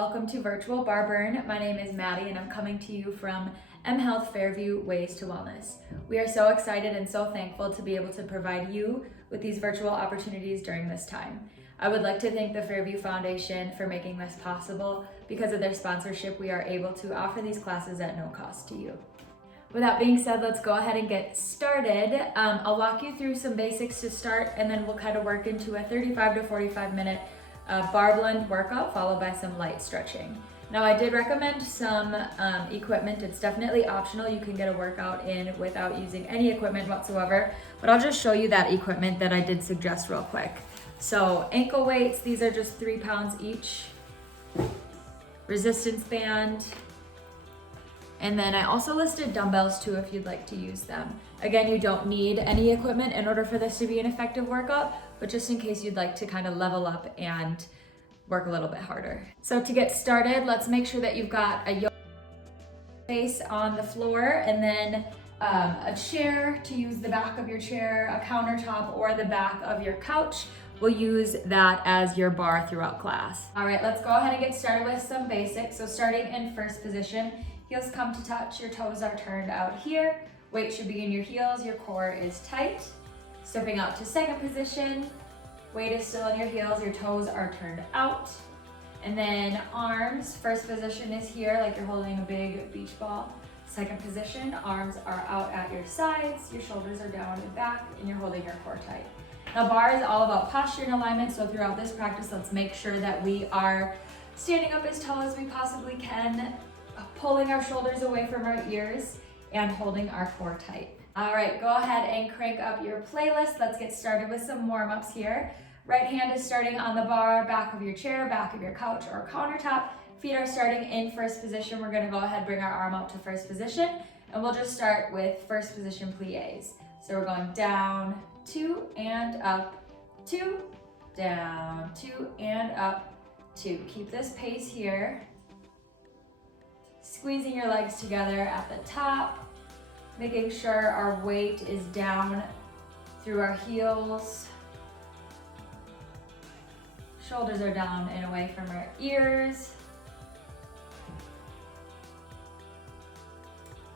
welcome to Virtual Bar Burn. My name is Maddie and I'm coming to you from M Health Fairview Ways to Wellness. We are so excited and so thankful to be able to provide you with these virtual opportunities during this time. I would like to thank the Fairview Foundation for making this possible. Because of their sponsorship, we are able to offer these classes at no cost to you. With that being said, let's go ahead and get started. I'll walk you through some basics to start, and then we'll kind of work into a 35 to 45 minute bar blend workout followed by some light stretching. Now, I did recommend some equipment. It's definitely optional. You can get a workout in without using any equipment whatsoever, but I'll just show you that equipment that I did suggest real quick. So ankle weights, these are just 3 pounds each. Resistance band. And then I also listed dumbbells too if you'd like to use them. Again, you don't need any equipment in order for this to be an effective workout, but just in case you'd like to kind of level up and work a little bit harder. So to get started, let's make sure that you've got a yoga space on the floor, and then a chair to use the back of your chair, a countertop, or the back of your couch. We'll use that as your bar throughout class. All right, let's go ahead and get started with some basics. So starting in first position, heels come to touch, your toes are turned out here. Weight should be in your heels, your core is tight. Stepping out to second position, weight is still in your heels, your toes are turned out. And then arms, first position is here like you're holding a big beach ball. Second position, arms are out at your sides, your shoulders are down and back, and you're holding your core tight. Now, bar is all about posture and alignment, so throughout this practice, let's make sure that we are standing up as tall as we possibly can, pulling our shoulders away from our ears, and holding our core tight. All right, go ahead and crank up your playlist. Let's get started with some warm-ups here. Right hand is starting on the bar, back of your chair, back of your couch or countertop. Feet are starting in first position. We're gonna go ahead and bring our arm out to first position, and we'll just start with first position plies. So we're going down, 2 and up, 2, down, 2 and up, 2. Keep this pace here. Squeezing your legs together at the top, making sure our weight is down through our heels. Shoulders are down and away from our ears.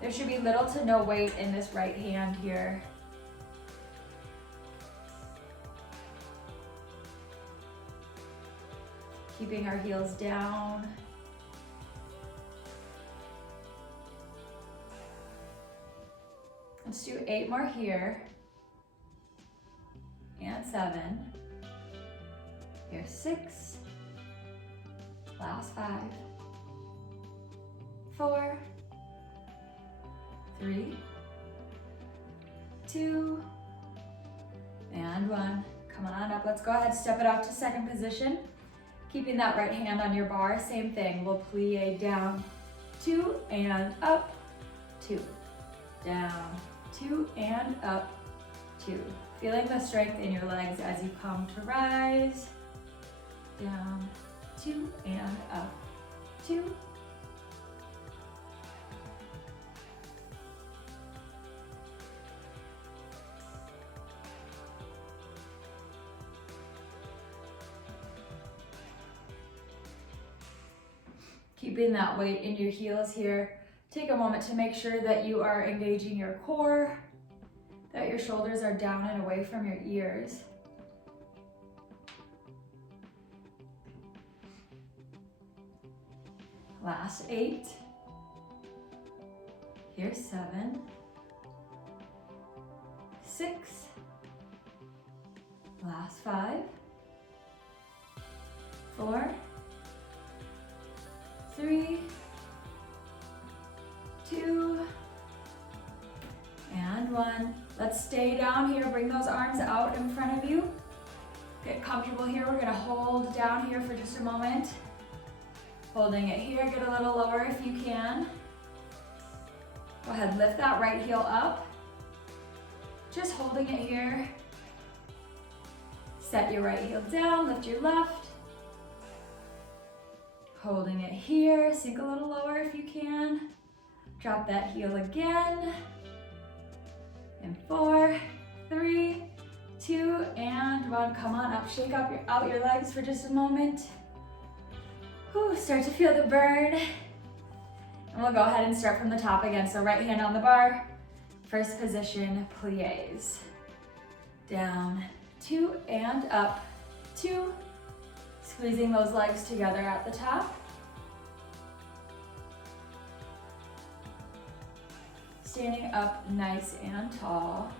There should be little to no weight in this right hand here. Keeping our heels down. Let's do 8 more here. And 7. Here's 6. Last 5. 4. 3. 2. And 1. Come on up. Let's go ahead and step it out to second position. Keeping that right hand on your bar, same thing. We'll plie down, 2 and up, 2, down, 2 and up, 2. Feeling the strength in your legs as you come to rise, down, 2 and up, 2. Keeping that weight in your heels here. Take a moment to make sure that you are engaging your core, that your shoulders are down and away from your ears. Last 8. Here's 7. 6. Last 5. 4. 3, 2, and 1. Let's stay down here. Bring those arms out in front of you. Get comfortable here. We're gonna hold down here for just a moment. Holding it here, get a little lower if you can. Go ahead, lift that right heel up. Just holding it here. Set your right heel down, lift your left. Holding it here, sink a little lower if you can. Drop that heel again. And 4, 3, 2, and 1. Come on up, shake out your legs for just a moment. Whew, start to feel the burn. And we'll go ahead and start from the top again. So right hand on the bar, first position, plies. Down, 2 and up, 2. Squeezing those legs together at the top. Standing up nice and tall.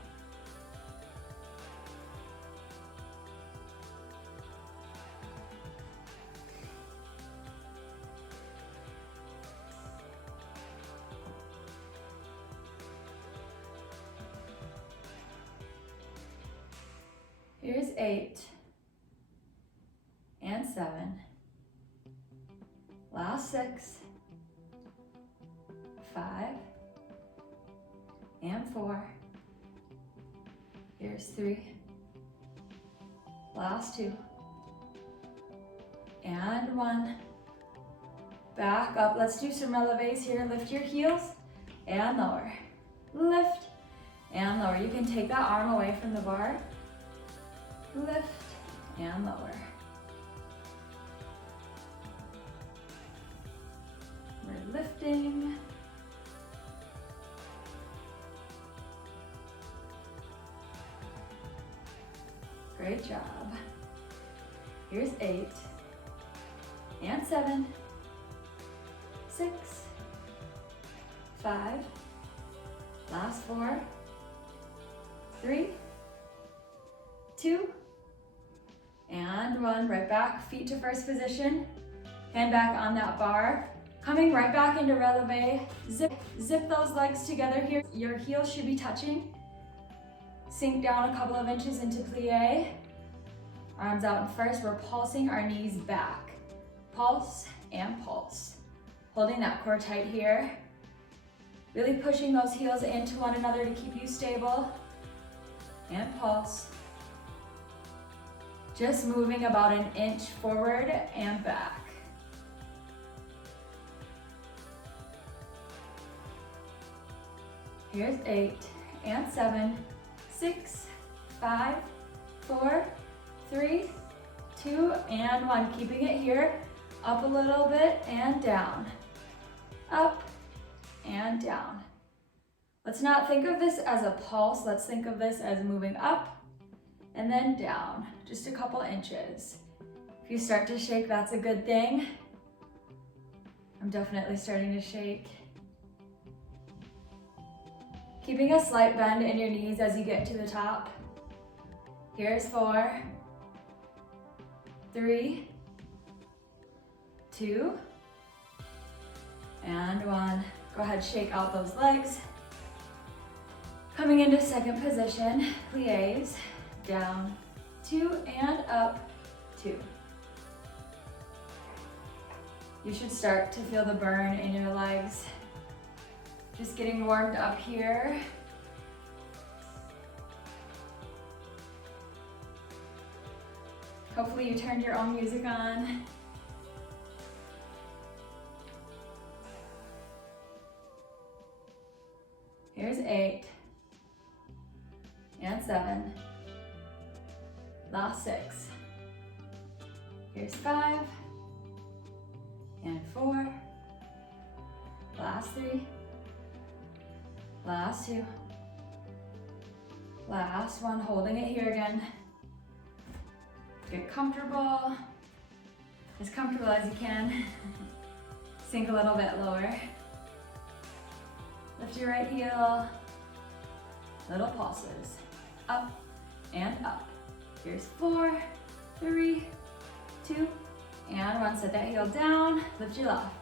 Here's 8 and 7. Last 6, 5 and 4. Here's 3. Last 2 and 1. Back up. Let's do some releves here. Lift your heels and lower. Lift and lower. You can take that arm away from the bar. Lift and lower. We're lifting. Great job. Here's 8 and 7, 6, 5, last 4, 3, 2, and 1. Right back, feet to first position, hand back on that bar. Coming right back into releve, zip those legs together here. Your heels should be touching. Sink down a couple of inches into plie. Arms out and first, we're pulsing our knees back. Pulse and pulse. Holding that core tight here. Really pushing those heels into one another to keep you stable. And pulse. Just moving about an inch forward and back. Here's 8 and 7, 6, 5, 4, 3, 2, and 1. Keeping it here. Up a little bit and down. Up and down. Let's not think of this as a pulse. Let's think of this as moving up and then down, just a couple inches. If you start to shake, that's a good thing. I'm definitely starting to shake. Keeping a slight bend in your knees as you get to the top. Here's 4, 3, 2, and 1. Go ahead, shake out those legs. Coming into second position, plies, down, 2, and up, 2. You should start to feel the burn in your legs. Just getting warmed up here. Hopefully you turned your own music on. Here's 8 and 7. Last 6. Here's 5 and 4. Last 3. Last 2. Last 1, holding it here again. Get comfortable, as comfortable as you can. Sink a little bit lower. Lift your right heel. Little pulses. Up and up. Here's 4, 3, 2, and 1. Set that heel down. Lift your left.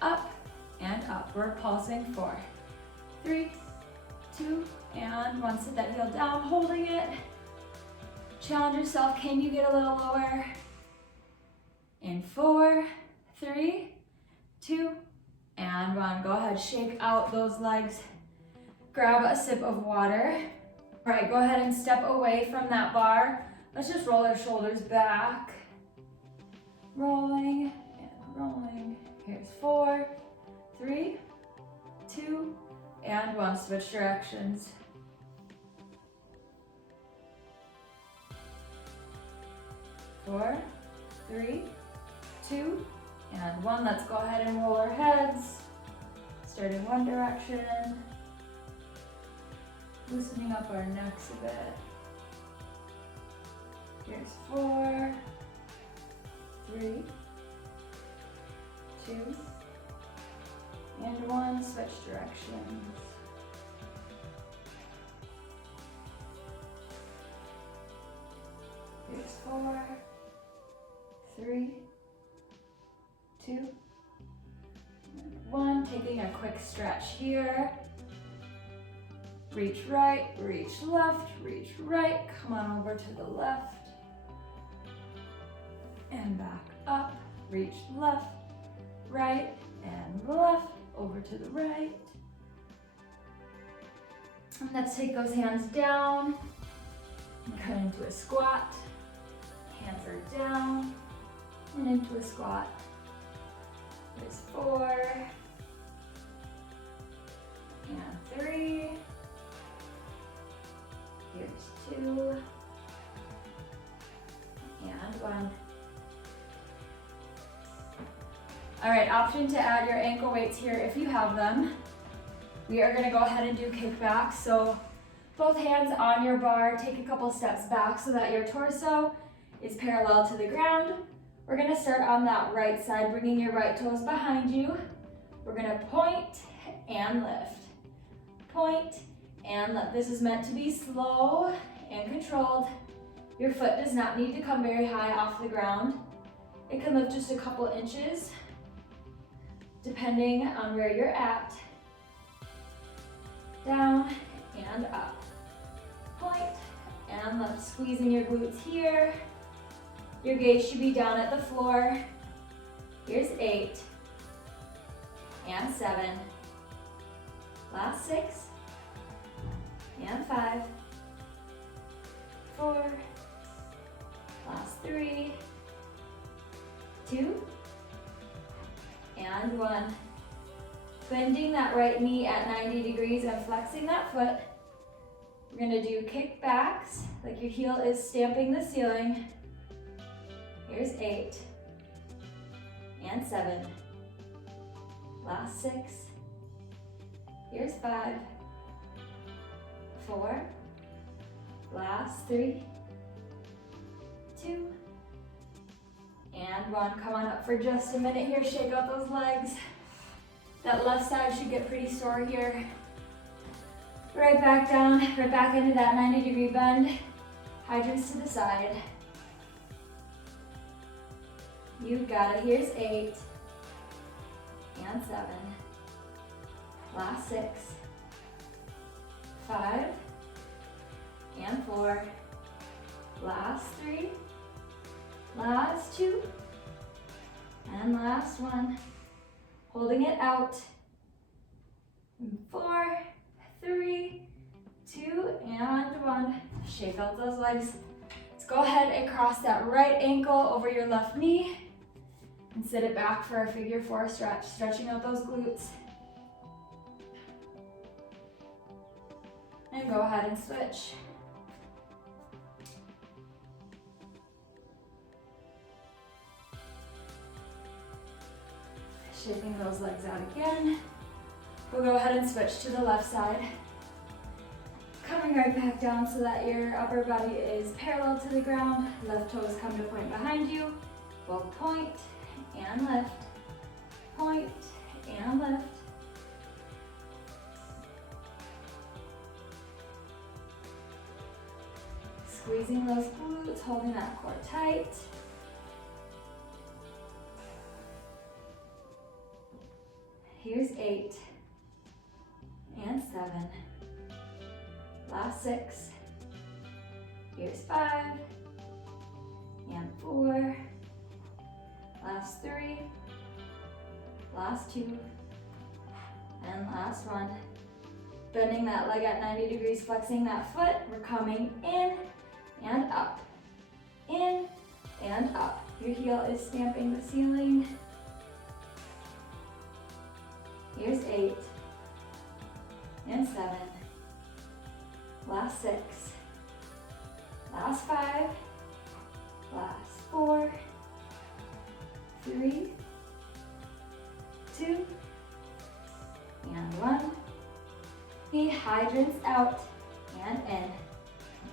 Up and up. We're pulsing 4, 3, 2, and 1. Set that heel down, holding it. Challenge yourself. Can you get a little lower? In 4, 3, 2, and 1. Go ahead, shake out those legs. Grab a sip of water. All right, go ahead and step away from that bar. Let's just roll our shoulders back. Rolling and rolling. Here's 4, 3, 2, and 1. Switch directions. Four, 3, 2, and 1. Let's go ahead and roll our heads, starting one direction, loosening up our necks a bit. Here's 4, 3, 2, and 1. Switch directions. Here's 4, 3, 2, and 1. Taking a quick stretch here. Reach right, reach left, reach right. Come on over to the left. And back up. Reach left, right, and left. Over to the right. And let's take those hands down and come into a squat. Hands are down and into a squat. There's 4 and 3. Here's 2 and 1. All right, option to add your ankle weights here if you have them. We are gonna go ahead and do kickbacks. So both hands on your bar, take a couple steps back so that your torso is parallel to the ground. We're gonna start on that right side, bringing your right toes behind you. We're gonna point and lift. Point and lift. This is meant to be slow and controlled. Your foot does not need to come very high off the ground. It can lift just a couple inches, depending on where you're at. Down and up. Point and lift. Squeezing your glutes here. Your gaze should be down at the floor. Here's 8 and 7. Last 6 and 5. 4. Last 3. 2 and 1. Bending that right knee at 90 degrees and flexing that foot. We're gonna do kickbacks, like your heel is stamping the ceiling. Here's 8 and 7. Last 6. Here's 5. 4. Last 3. 2. And 1. Come on up for just a minute here. Shake out those legs. That left side should get pretty sore here. Right back down, right back into that 90-degree bend. Hydrants to the side. You got it. Here's 8 and 7. Last 6. 5 and 4. Last 3. Last 2. And last 1. Holding it out. 4, 3, 2, and 1. Shake out those legs. Let's go ahead and cross that right ankle over your left knee and sit it back for a figure 4 stretch, stretching out those glutes. And go ahead and switch. Shaking those legs out again. We'll go ahead and switch to the left side. Coming right back down so that your upper body is parallel to the ground. Left toes come to point behind you. We'll point and lift. Point and lift. Squeezing those glutes, holding that core tight. Here's 8 and 7. Last 6. Here's 5 and 4. Last 3. Last 2. And last 1. Bending that leg at 90 degrees, flexing that foot. We're coming in and up. In and up. Your heel is stamping the ceiling. Here's 8 and 7. Last 6. Last 5. Last 4. 3. hydrants out and in,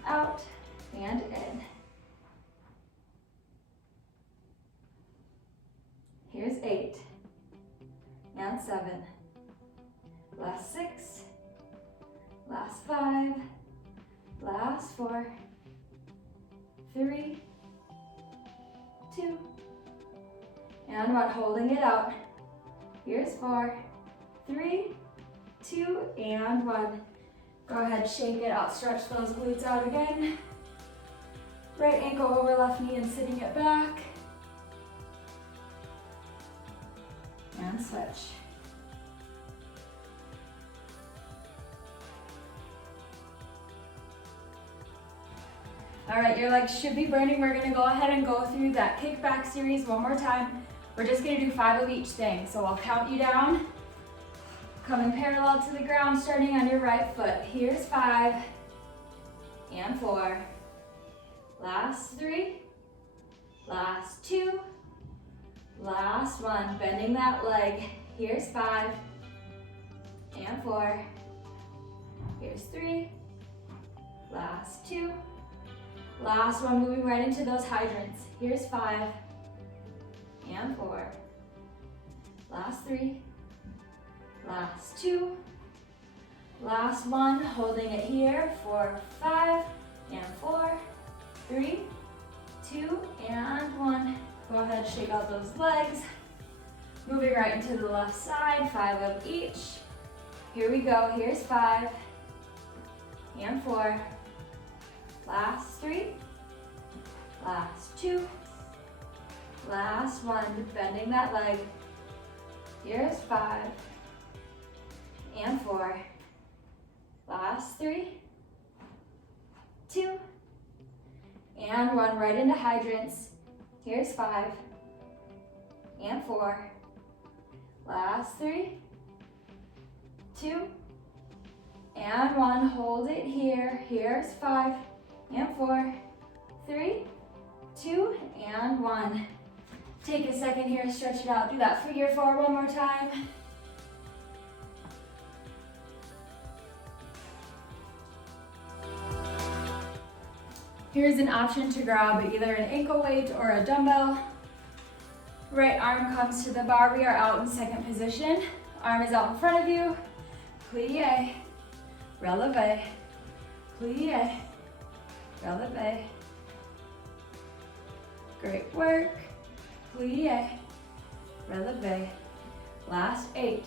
out and in. Here's 8 and 7. Last 6, last 5, last 4, 3, 2, and 1. Holding it out. Here's 4, 3, 2, and 1. Go ahead, shake it out, stretch those glutes out again. Right ankle over left knee and sitting it back. And switch. All right, your legs should be burning. We're gonna go ahead and go through that kickback series one more time. We're just gonna do 5 of each thing. So I'll count you down. Coming parallel to the ground, starting on your right foot. Here's 5 and 4. Last 3, last 2, last 1. Bending that leg. Here's 5 and 4. Here's 3, last 2, last 1. Moving right into those hydrants. Here's 5 and 4. Last 3, last 2, last 1. Holding it here for 5 and 4, 3, 2, and 1. Go ahead, shake out those legs. Moving right into the left side, 5 of each. Here we go. Here's 5 and 4. Last 3, last 2, last 1. Bending that leg. Here's 5 and 4. Last 3, 2, and 1. Right into hydrants. Here's 5 and 4. Last 3, 2, and 1. Hold it here. Here's 5 and 4, 3, 2, and 1. Take a second here, stretch it out. Do that figure 4 one more time. Here's an option to grab either an ankle weight or a dumbbell. Right arm comes to the bar. We are out in second position. Arm is out in front of you. Plie, releve, plie, releve. Great work. Plie, releve. Last 8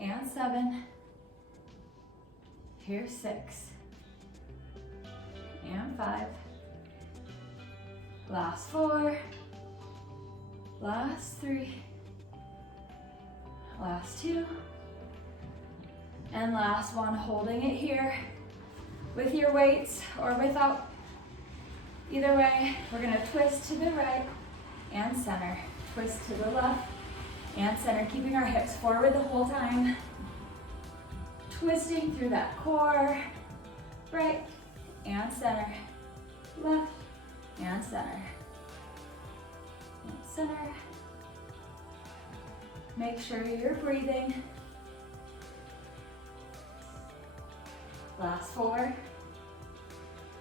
and 7. Here's 6 and 5. Last 4. Last 3. Last 2. And last 1. Holding it here with your weights or without. Either way, we're gonna twist to the right and center. Twist to the left and center, keeping our hips forward the whole time. Twisting through that core. Right and center. Left and center. And center. Make sure you're breathing. Last 4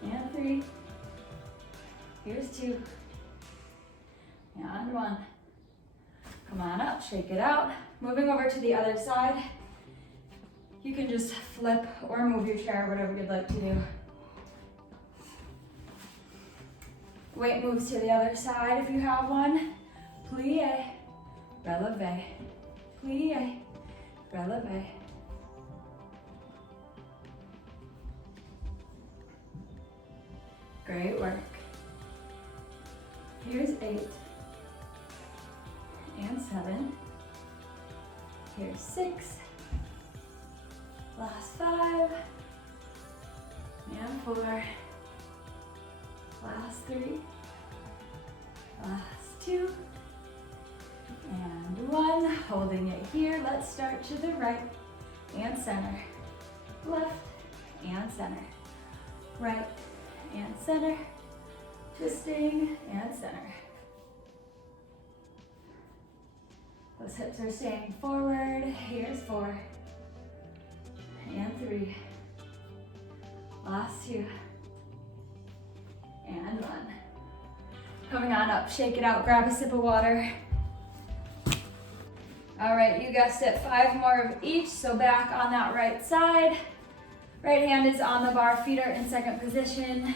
and 3. Here's 2 and 1. Come on up, shake it out. Moving over to the other side. You can just flip or move your chair, whatever you'd like to do. Weight moves to the other side if you have one. Plie, releve, plie, releve. Great work. Here's 8 and 7. Here's 6. Last 5 and 4. Last 3. Last 2 and 1. Holding it here. Let's start to the right and center. Left and center. Right and center. Twisting and center. Those hips are staying forward. Here's 4 3. Last 2. And 1. Coming on up, shake it out, grab a sip of water. All right, you guessed it, 5 more of each, so back on that right side. Right hand is on the bar, feet are in second position.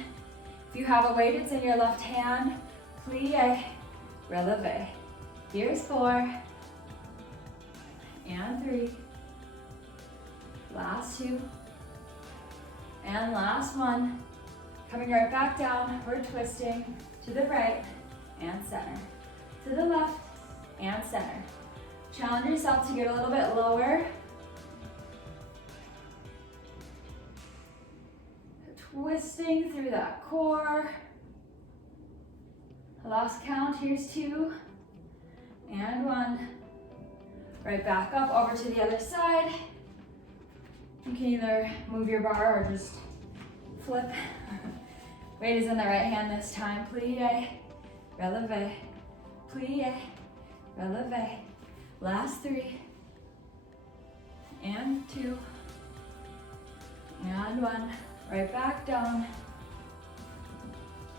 If you have a weight, it's in your left hand. Plie, releve. Here's 4. And 3. Last 2. And last 1. Coming right back down, we're twisting to the right and center. To the left and center. Challenge yourself to get a little bit lower. Twisting through that core. Lost count, here's 2 and 1. Right back up over to the other side. You can either move your bar or just flip. Weight is in the right hand this time. Plie, releve, plie, releve. Last 3 and 2 and 1. Right back down.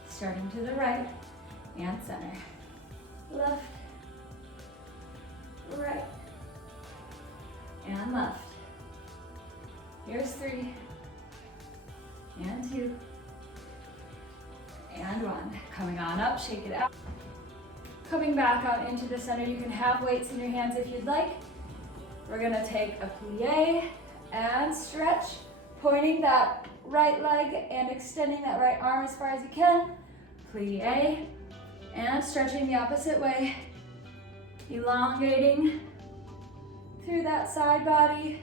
Starting to the right and center. Left, right, and left. Here's 3 and 2 and 1. Coming on up, shake it out. Coming back out into the center, you can have weights in your hands if you'd like. We're gonna take a plie and stretch, pointing that right leg and extending that right arm as far as you can. Plie and stretching the opposite way, elongating through that side body,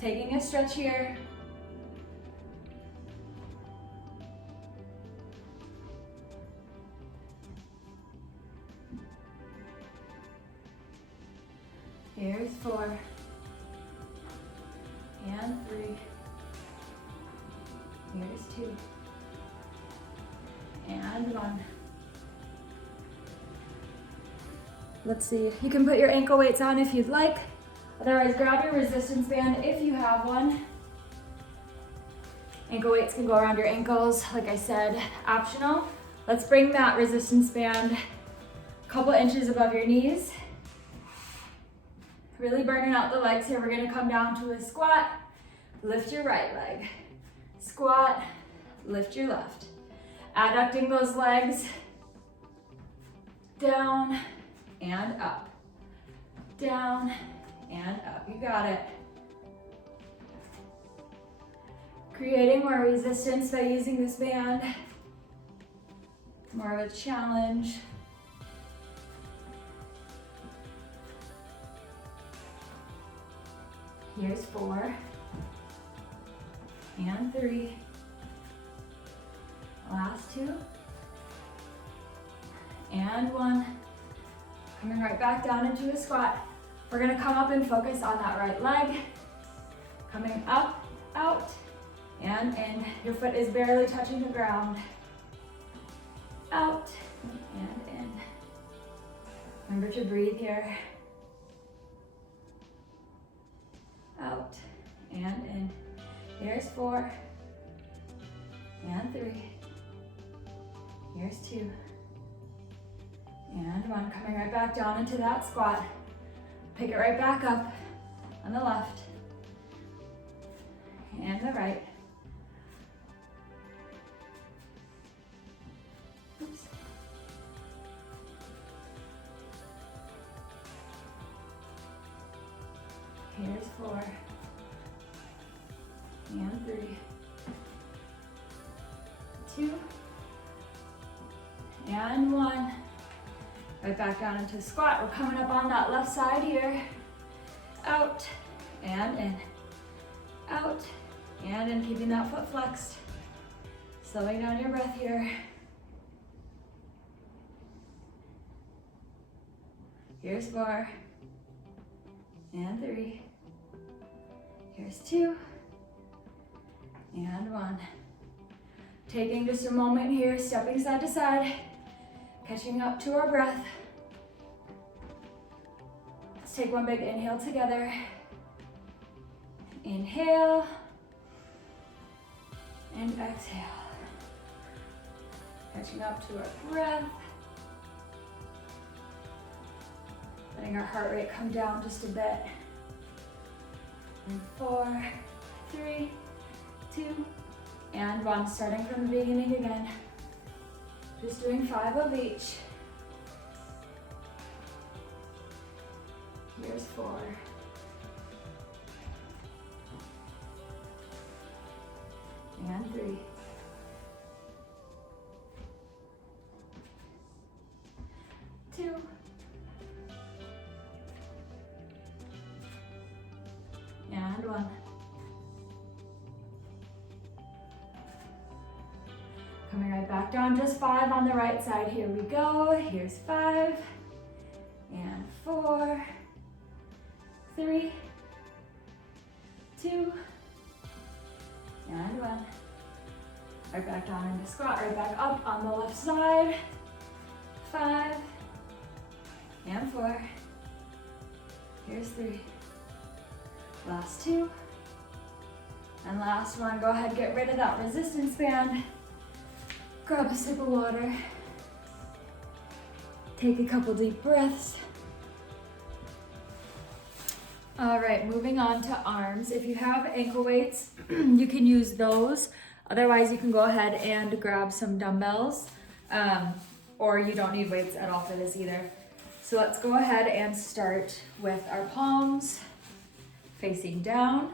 taking a stretch here. Here's 4 and 3. Here's 2 and 1. Let's see, you can put your ankle weights on if you'd like. Otherwise, grab your resistance band if you have one. Ankle weights can go around your ankles, like I said, optional. Let's bring that resistance band a couple inches above your knees. Really burning out the legs here. We're gonna come down to a squat. Lift your right leg. Squat, lift your left. Adducting those legs. Down and up. Down and up. You got it. Creating more resistance by using this band. More of a challenge. Here's 4 and 3. Last 2 and 1. Coming right back down into a squat. We're gonna come up and focus on that right leg. Coming up, out, and in. Your foot is barely touching the ground. Out and in. Remember to breathe here. Out and in. Here's 4 and 3. Here's 2 and 1. Coming right back down into that squat. Pick it right back up on the left and the right. Oops. Here's 4 and 3, 2 and 1. Right back down into a squat. We're coming up on that left side here. Out and in. Out and in, keeping that foot flexed. Slowing down your breath here. Here's 4 and 3. Here's 2 and 1. Taking just a moment here, stepping side to side, catching up to our breath. Let's take one big inhale together. Inhale and exhale. Catching up to our breath. Letting our heart rate come down just a bit. And 4, 3, 2, and 1. Starting from the beginning again. Just doing 5 of each. Here's 4. And 3. 2. And 1. Coming right back down, just 5 on the right side. Here we go. Here's 5. And 4. 3. 2. And 1. Right back down into squat, right back up on the left side. 5. And 4. Here's 3. Last 2. And last one. Go ahead, get rid of that resistance band. Grab a sip of water. Take a couple deep breaths. All right, moving on to arms. If you have ankle weights, you can use those. Otherwise, you can go ahead and grab some dumbbells, or you don't need weights at all for this either. So let's go ahead and start with our palms facing down.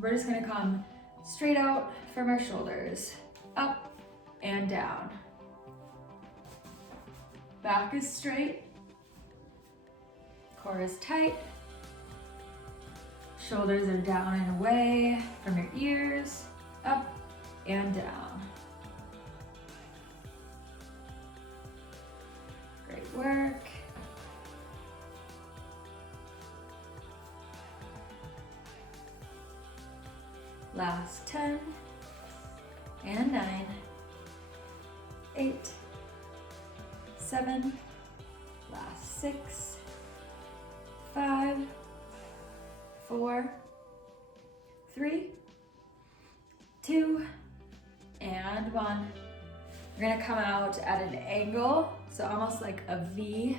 We're just gonna come straight out from our shoulders, up and down. Back is straight, core is tight. Shoulders are down and away from your ears, up and down. Great work. Last 10 and 9, 8, 7, last 6, 5, 4, 3, 2, and 1. We're gonna come out at an angle, so almost like a V,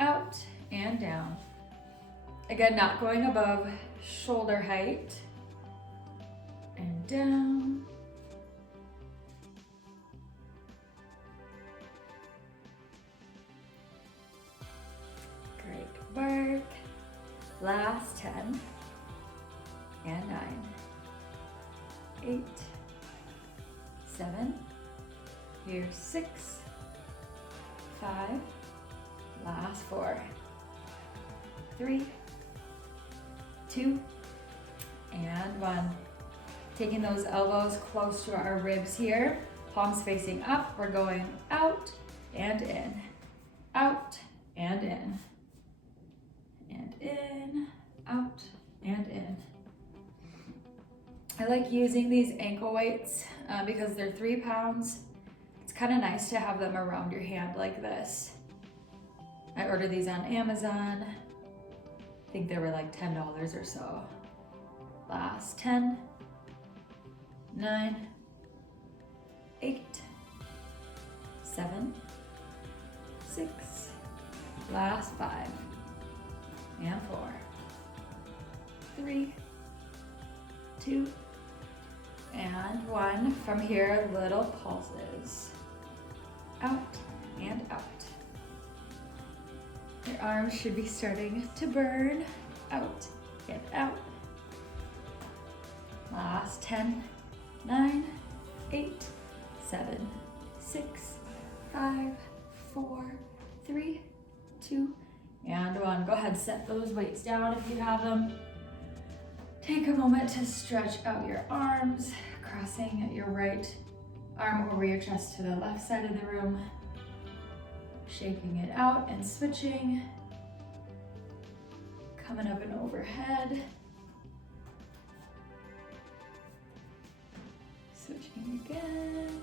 out and down. Again, not going above shoulder height, and down. Great work. Last 10 and 9, 8, 7, here's 6, 5, last 4, 3, 2, and 1. Taking those elbows close to our ribs here, palms facing up. We're going out and in, out and in. And in, out, and in. I like using these ankle weights because they're 3 pounds. It's kind of nice to have them around your hand like this. I ordered these on Amazon. I think they were like $10 or so. Last 10, 9, 8, 7, 6, last 5, and 4, 3, 2, and 1. From here, little pulses. Out and out. Your arms should be starting to burn. Out and out. Last 10, 9, 8, 7, 6, 5, 4, 3, 2, and 1. Go ahead, set those weights down if you have them. Take a moment to stretch out your arms, crossing your right arm over your chest to the left side of the room. Shaking it out and switching. Coming up and overhead. Switching again.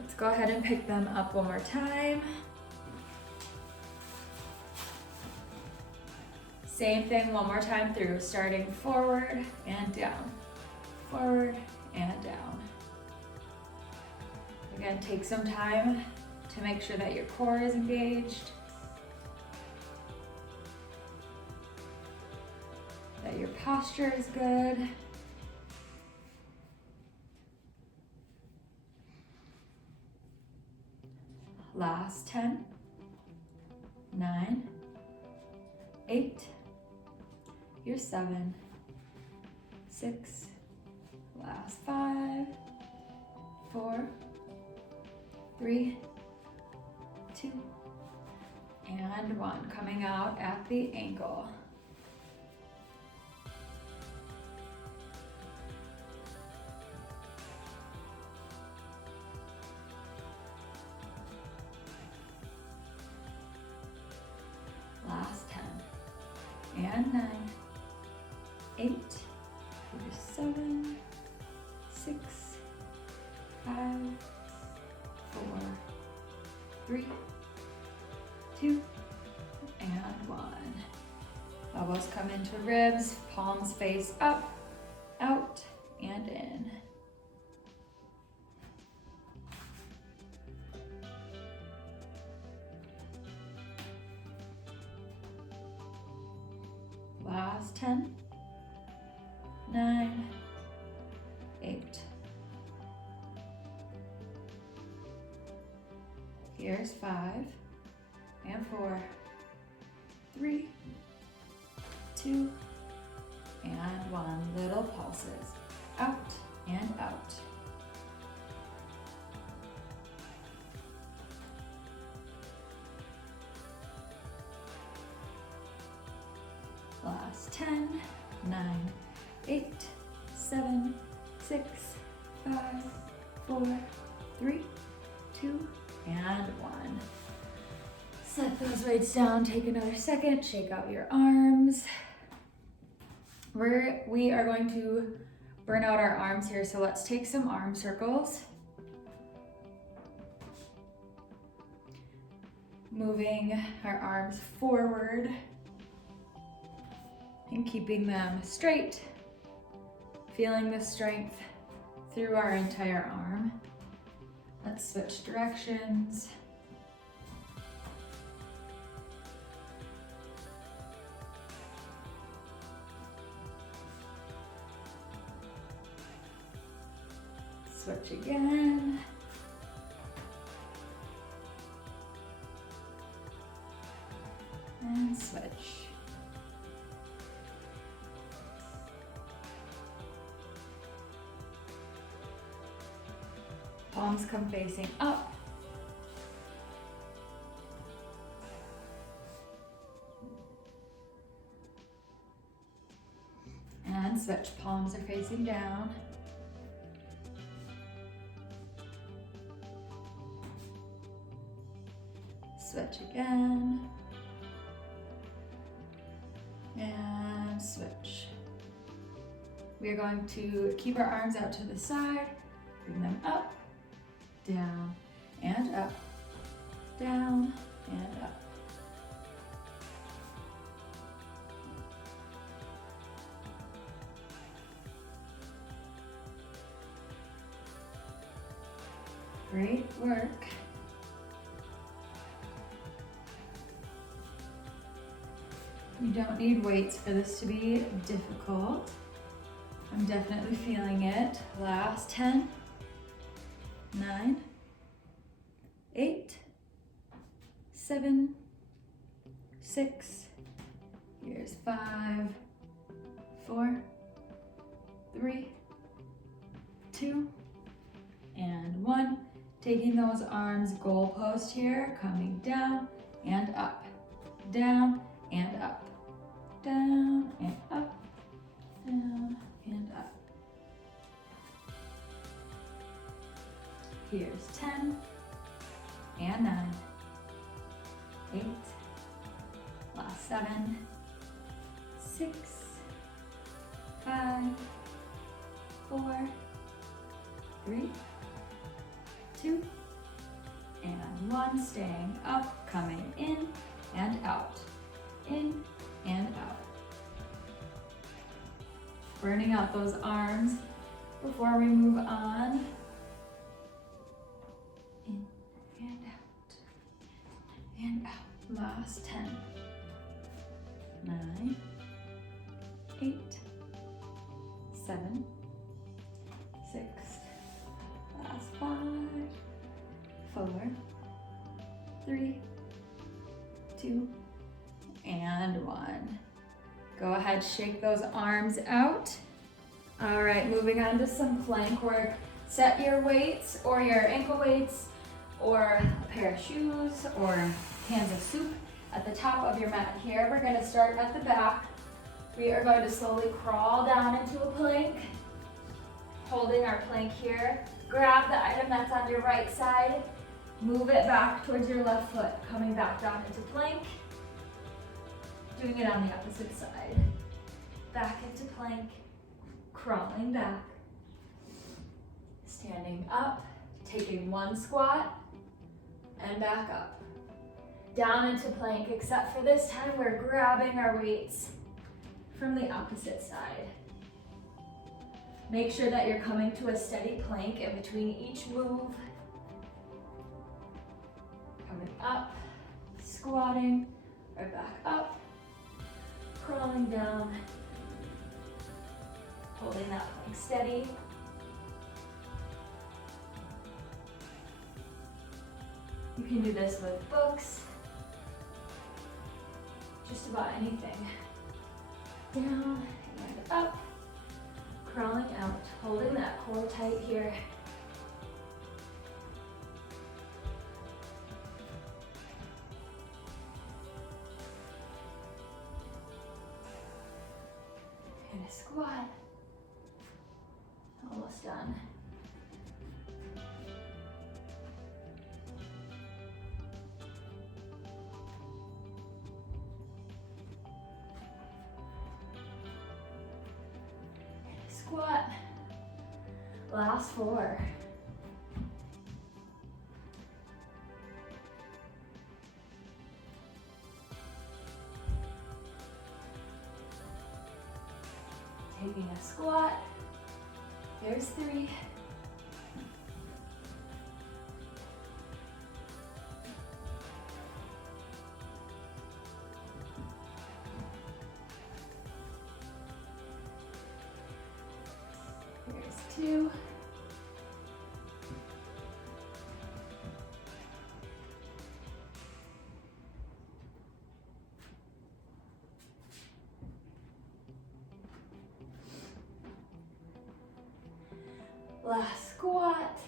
Let's go ahead and pick them up one more time. Same thing one more time through, starting forward and down, forward and down. Again, take some time to make sure that your core is engaged, that your posture is good. Last 10, 9, 8, here's 7, 6, last 5, 4, 3, 2, and 1. Coming out at the ankle. Last 10, and 9, 8, here's 7, 6, 5, 4, 3, 2, and 1. Elbows come into ribs, palms face up, out, and in. Last 10, 9, 8. Here's 5, and 4, 3, 2, and 1. Little pulses, out and out. Last 10, 9, 8, 7, 6, 5, 4, 3, 2, and 1. Set those weights down, take another second, shake out your arms. We are going to burn out our arms here, so let's take some arm circles. Moving our arms forward and keeping them straight, feeling the strength through our entire arm. Let's switch directions. Switch again. And switch. Palms come facing up. And switch, palms are facing down. Switch again. And switch. We are going to keep our arms out to the side, bring them up, down, and up, down, and up. Great work. You don't need weights for this to be difficult. I'm definitely feeling it. Last 10, 9, 8, 7, 6, here's 5, 4, 3, 2, and 1. Taking those arms goalpost here, coming down and up, down and up, down and up, down and up. Here's 10 and 9, 8, last 7, 6, 5, 4, 3, 2, and 1. Staying up, coming in and out, in and out. Burning out those arms before we move on. In and out. And out. Last 10. 9, 8, 7, 6, last 5, 4, 3, 2, and 1. Go ahead, shake those arms out. All right, moving on to some plank work. Set your weights or your ankle weights or a pair of shoes or cans of soup at the top of your mat here. We're gonna start at the back. We are going to slowly crawl down into a plank, holding our plank here. Grab the item that's on your right side, move it back towards your left foot, coming back down into plank. Doing it on the opposite side. Back into plank, crawling back. Standing up, taking one squat, and back up. Down into plank, except for this time we're grabbing our weights from the opposite side. Make sure that you're coming to a steady plank in between each move. Coming up, squatting, right back up, crawling down, holding that plank steady. You can do this with books, just about anything. Down and up, crawling out, holding that core tight here. And a squat. Almost done. Squat. Last 4. Taking a squat. There's 3. There's 2. Last squat.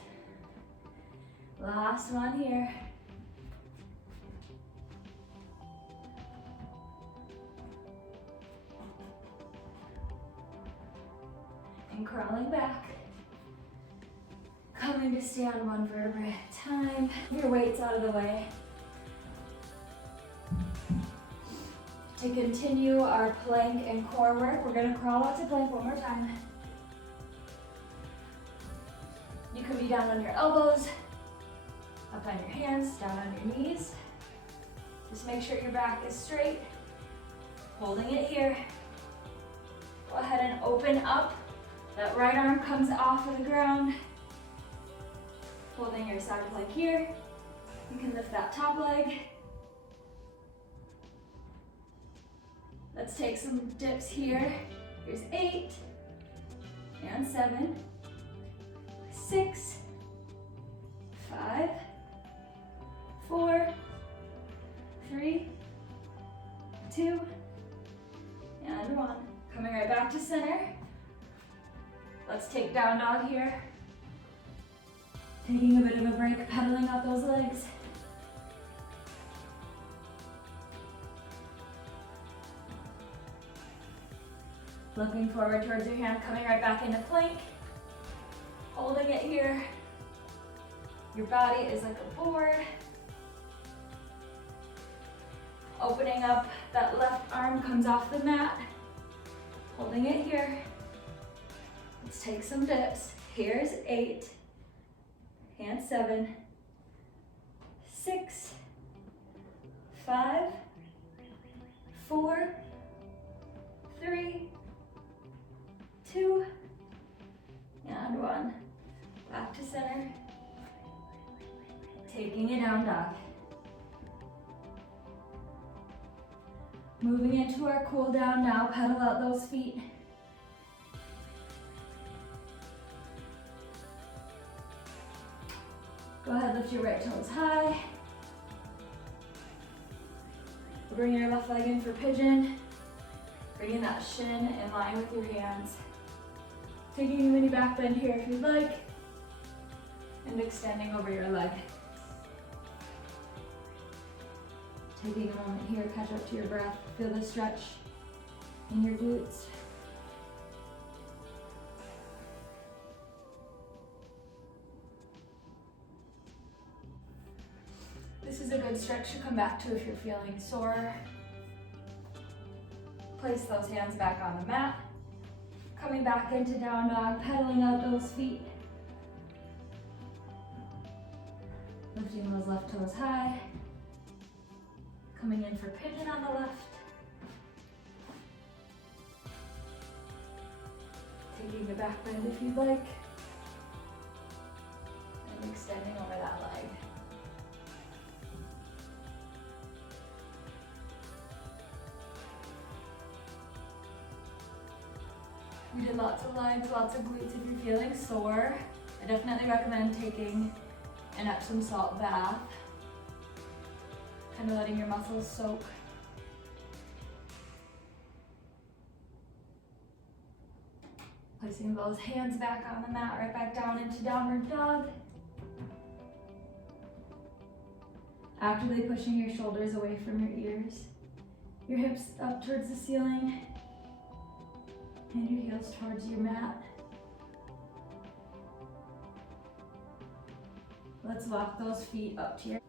Last one here. And crawling back. Coming to stay on one vertebra at a time. Your weight's out of the way. To continue our plank and core work, we're gonna crawl out to plank one more time. You could be down on your elbows, up on your hands, down on your knees. Just make sure your back is straight, holding it here. Go ahead and open up. That right arm comes off of the ground. Holding your side plank here. You can lift that top leg. Let's take some dips here. Here's 8 and 7. 6, 5, 4, 3, 2, and 1. Coming right back to center. Let's take down dog here. Taking a bit of a break, pedaling out those legs. Looking forward towards your hand, coming right back into plank. Holding it here. Your body is like a board. Opening up, that left arm comes off the mat. Holding it here. Let's take some dips. Here's 8 and 7, 6, 5, 4, 3, 2, and 1. Back to center. Taking it down dog. Moving into our cool down now, pedal out those feet. Go ahead, lift your right toes high. Bring your left leg in for pigeon. Bringing that shin in line with your hands. Taking a mini back bend here if you'd like. And extending over your leg. Taking a moment here, catch up to your breath. Feel the stretch in your glutes. This is a good stretch to come back to if you're feeling sore. Place those hands back on the mat. Coming back into down dog, pedaling out those feet. Lifting those left toes high. Coming in for pigeon on the left. Taking a back bend if you'd like. And extending over that leg. We did lots of legs, lots of glutes. If you're feeling sore, I definitely recommend taking an Epsom salt bath. Kind of letting your muscles soak. Placing those hands back on the mat, right back down into downward dog. Actively pushing your shoulders away from your ears. Your hips up towards the ceiling. And your heels towards your mat. Let's walk those feet up to your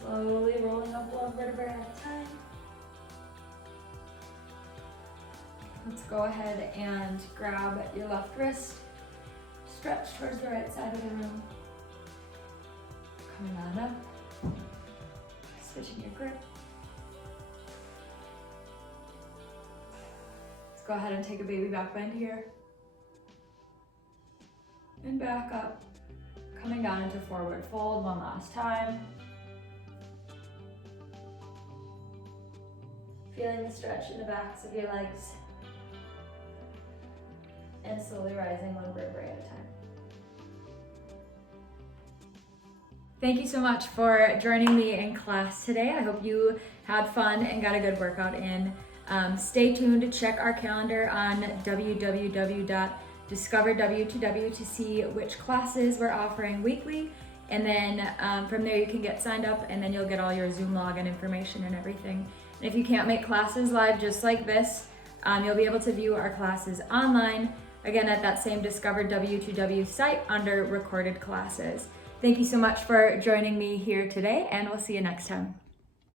slowly rolling up one vertebrae at a time. Let's go ahead and grab your left wrist. Stretch towards the right side of the room. Coming on up. Switching your grip. Let's go ahead and take a baby back bend here. And back up. Coming down into forward fold one last time. Feeling the stretch in the backs of your legs. And slowly rising one vertebrae at a time. Thank you so much for joining me in class today. I hope you had fun and got a good workout in. Stay tuned to check our calendar on www.discoverw2w to see which classes we're offering weekly. And then from there you can get signed up and then you'll get all your Zoom login information and everything. And if you can't make classes live just like this, you'll be able to view our classes online, again at that same DiscoverW2W site under recorded classes. Thank you so much for joining me here today, and we'll see you next time.